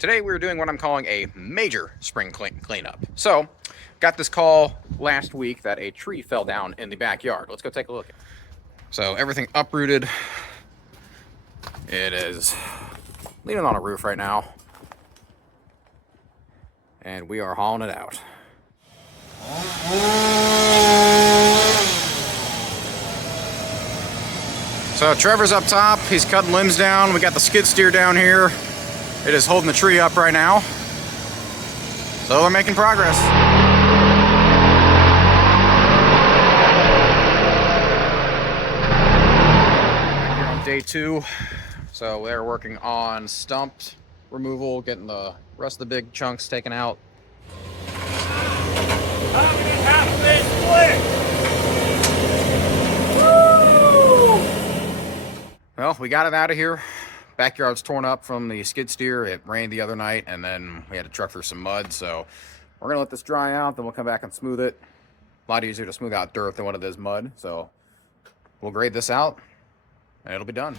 Today we're doing what I'm calling a major spring cleanup. So, got this call last week that a tree fell down in the backyard. Let's go take a look. So everything uprooted. It is leaning on a roof right now. And we are hauling it out. So Trevor's up top, he's cutting limbs down. We got the skid steer down here. It is holding the tree up right now. So we're making progress. Here on day 2. So they're working on stump removal, getting the rest of the big chunks taken out. Well, we got it out of here. Backyard's torn up from the skid steer. It rained the other night, and then we had to truck through some mud. So we're gonna let this dry out, then we'll come back and smooth it. A lot easier to smooth out dirt than when it is mud. So we'll grade this out, and it'll be done.